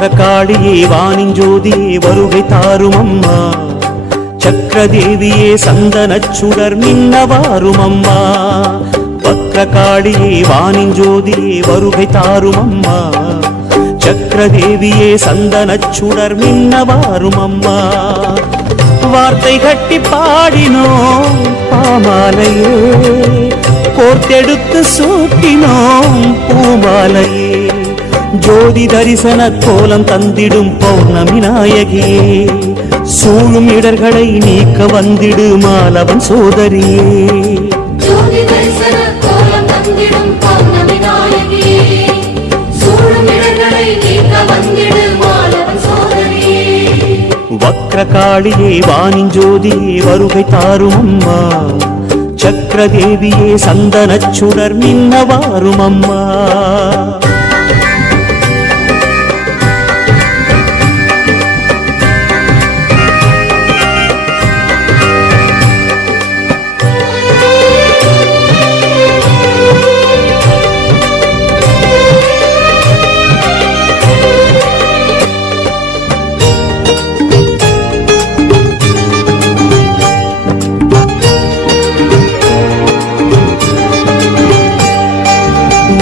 சக்கரகாளியே வாணிஞ்சோதியே வருகை தாரும் அம்மா சக்கரதேவியே சந்தனச் சுடர் மின்னவாரும் அம்மா வக்ரகாளியே வாணிஞ்சோதியே வருகை தாரும் அம்மா சக்கரதேவியே சந்தனச் சுடர் மின்னவாரும் அம்மா வார்த்தை கட்டி பாடினோம் பாமாலையே. கோர்த்தெடுத்து சூட்டினோம் பூமாலையே. ஜோதி தரிசன கோலம் தந்திடும் பௌர்ணமி நாயகியே சூழும் இடர்களை நீக்க வந்திடு மாலவன் சோதரியே வக்ரகாளியே வானின் ஜோதியே வருகை தாரும் அம்மா. சக்கரதேவியே சந்தனச் சுடர் மின்னவாரும் அம்மா.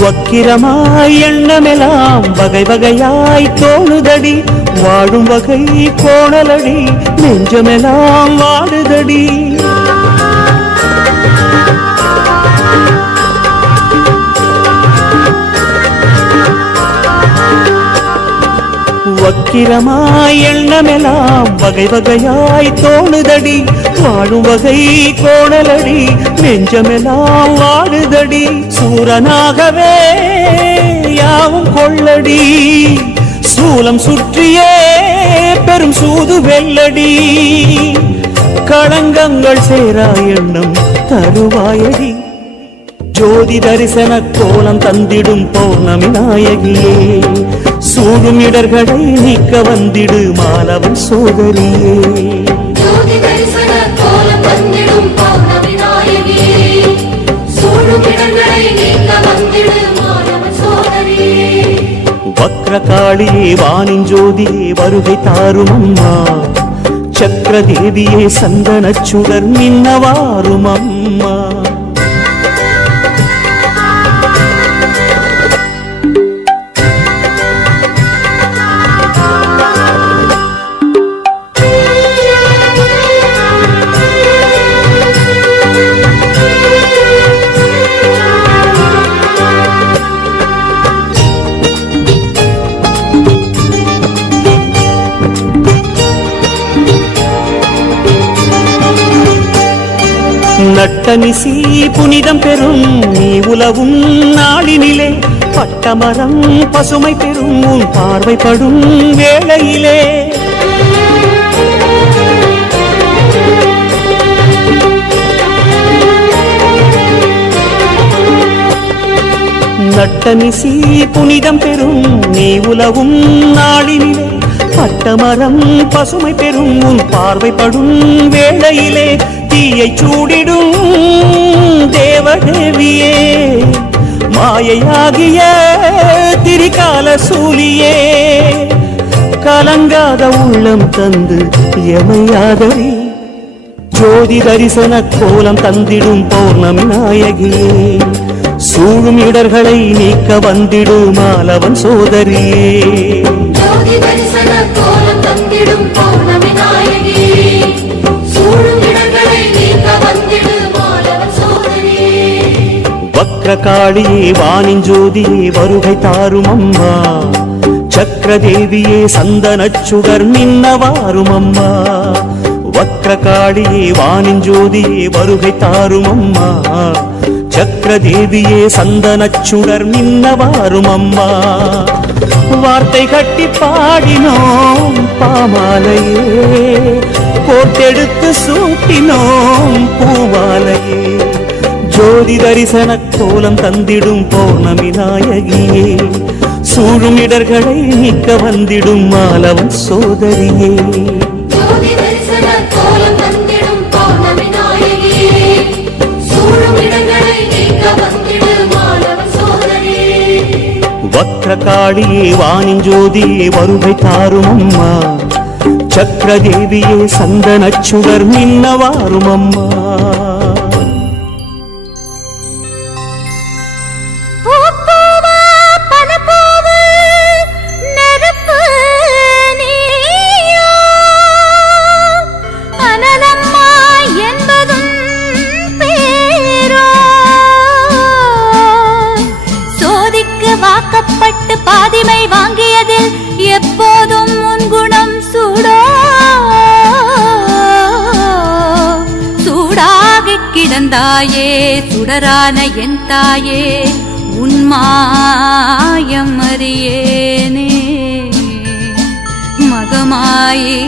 வக்கிரமாய் எண்ணமெல்லாம் வகை வகையாய் தோணுதடி. வாழும் வகை கோணலடி நெஞ்சமெல்லாம் வாடுதடி. வக்கிரமாய் எண்ணமெல்லாம் வகை வகையாய் தோணுதடி. வாழும் வகை கோணலடி நெஞ்சமெல்லாம் வாடுதடி சூரனாகவே யாவும் கொள்ளடி. சூலம் சுற்றியே பெரும் சூது வெள்ளடி. களங்கங்கள் சேரா எண்ணம் தருவாயடி. ஜோதி தரிசன கோலம் தந்திடும் பௌர்ணமி நாயகியே. சூழும் இடர்களை நீக்க வந்திடு மாலவன் சோதரியே. வக்ரகாளியே வானின் ஜோதியே வருகை தாரும் அம்மா. சக்கரதேவியே சந்தன சுடர் மின்னவாரும் அம்மா. நட்டனிசி புனிதம் பெறும். நீ உலவும் நாளினிலே பட்டமரம் பசுமை பெறும். உன் பார்வைப்படும் வேளையிலே. நட்டமிசி புனிதம் பெறும். நீ உலவும் நாளினிலே பட்டமரம் பசுமை பெறும். உன் பார்வைப்படும் வேளையிலே. தீயை சூடிடும் தேவதேவியே மாயையாகிய திரிகால சூலியே கலங்காத உள்ளம் தந்து எமையாதவி ஜோதி தரிசன கோலம் தந்திடும் பௌர்ணமி நாயகியே சூழும் இடர்களை நீக்க வந்திடு மாலவன் சோதரியே. ஜோதி தரிசன கோலம் தந்திடும் பௌர்ணமி வக்ரகாளியே வானின் ஜோதியே வருகை தாரும் அம்மா சக்கரதேவியே சந்தன சுடர் மின்னவாரும் அம்மா வக்ரகாளியே வானின் ஜோதியே வருகை தாரும் அம்மா சக்கரதேவியே சந்தன சுடர் மின்னவாரும் அம்மா வார்த்தை கட்டி பாடினோம் பாமாலையே. கோர்த்தெடுத்து சூட்டினோம் பூமாலையே. ஜோதி தரிசன கோலம் தந்திடும் பௌர்ணமி நாயகியே. சூழும் இடர்களை நீக்க வந்திடும் மாலவன் சோதரியே. வக்ரகாளியே வானின் ஜோதியே வருகை தாரும் அம்மா. சக்கரதேவியே சந்தன சுடர் மின்னவாரும் அம்மா. பிறந்தாயே சுடரான என் தாயே உன்மாயம் அறியேனே மகமாயே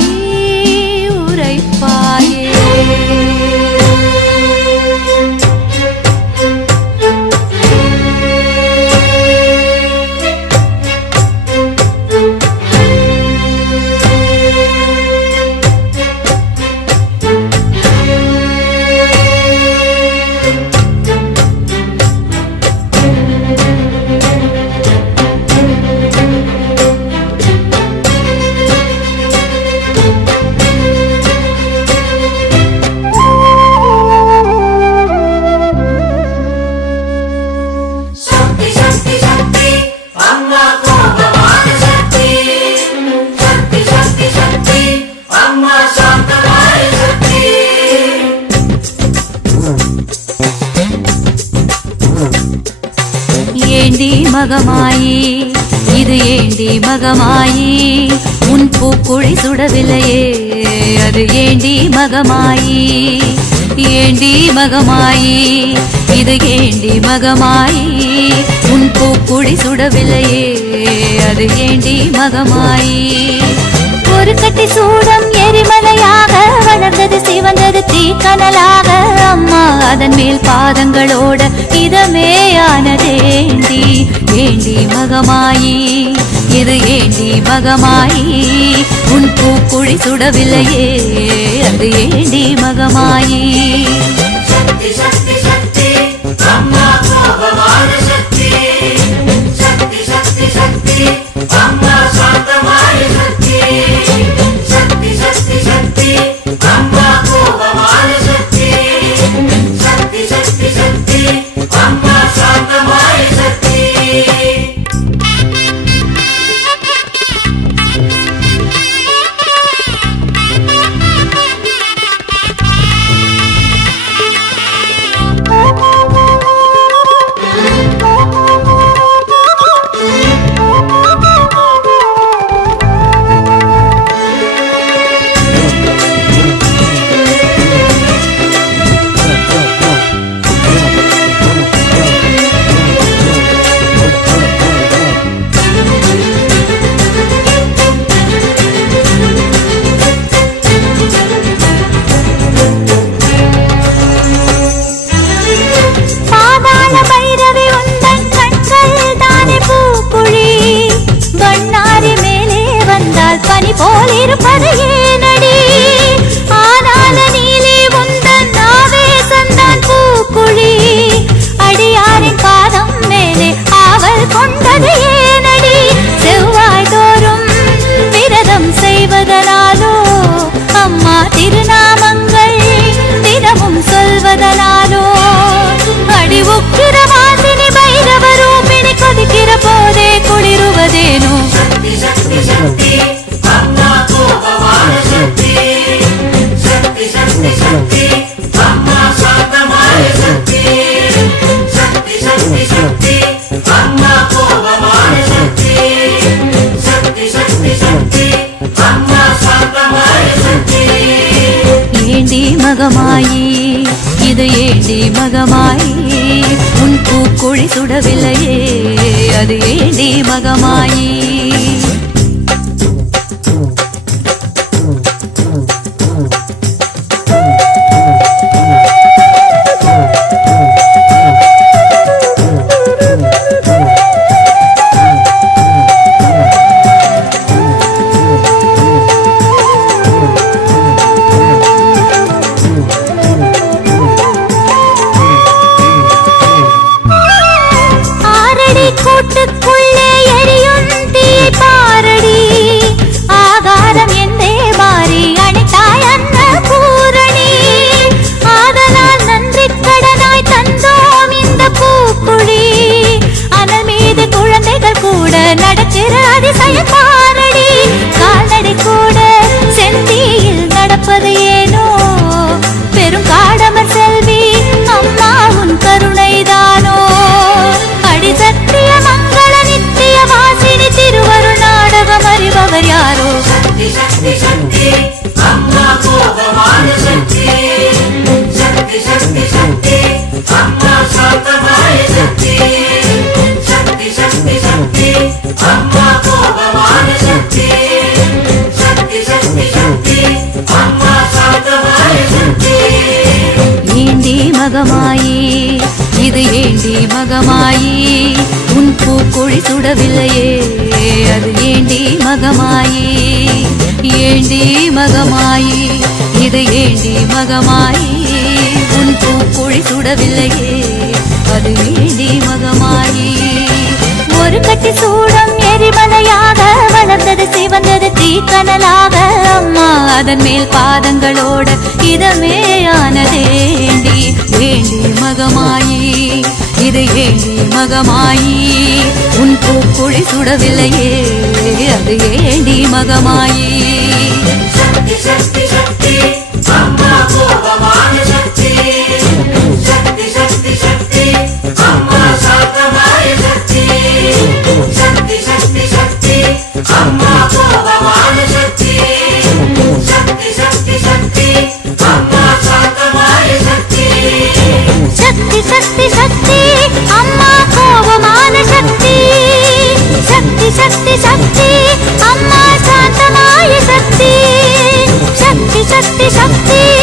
ஏண்டி மகமாயி? இது ஏண்டி மகமாயி? உன் பூக்குழி சுடவில்லையே. அது ஏண்டி மகமாயி? ஏண்டி மகமாயி? இது ஏண்டி மகமாயி? பூக்குடி சுடவில்லையே அது ஏண்டி மகமாயி? ஒரு கட்டி சூடம் எரிமலையாக வளர்ந்தது சிவந்தது தீக்கனலாக. அம்மா அதன் மேல் பாதங்களோட இதமேயானதேண்டி ஏண்டி மகமாயி? இது ஏண்டி மகமாயி? உன் பூக்குழி சுடவில்லையே அது ஏண்டி மகமாயி? மகமாய் உன் பூக்கொழி சுடவில்லையே அது ஏண்டி மகமாயே? खोट மகமாயி. இது ஏண்டி மகமாயி? உன் பூக்கொழி சுடவில்லையே. அது ஏண்டி மகமாயி? ஏண்டி மகமாயி? இது ஏண்டி மகமாயி? உன் பூக்கொழி சுடவில்லையே. அது ஏண்டி மகமாயி? ஒரு கட்டி சூடம் வளர்ந்தது சிவந்தது தீக்கனலாக. அம்மா அதன் மேல் பாதங்களோட இதமே ஏண்டி ஏண்டி மகமாயி இது ஏண்டி மகமாயி உன் பூக்குழி சுடவில்லையே. அது ஏண்டி மகமாயி. சக்தி சக்தி சக்தி அம்மா கோபமா? Sim.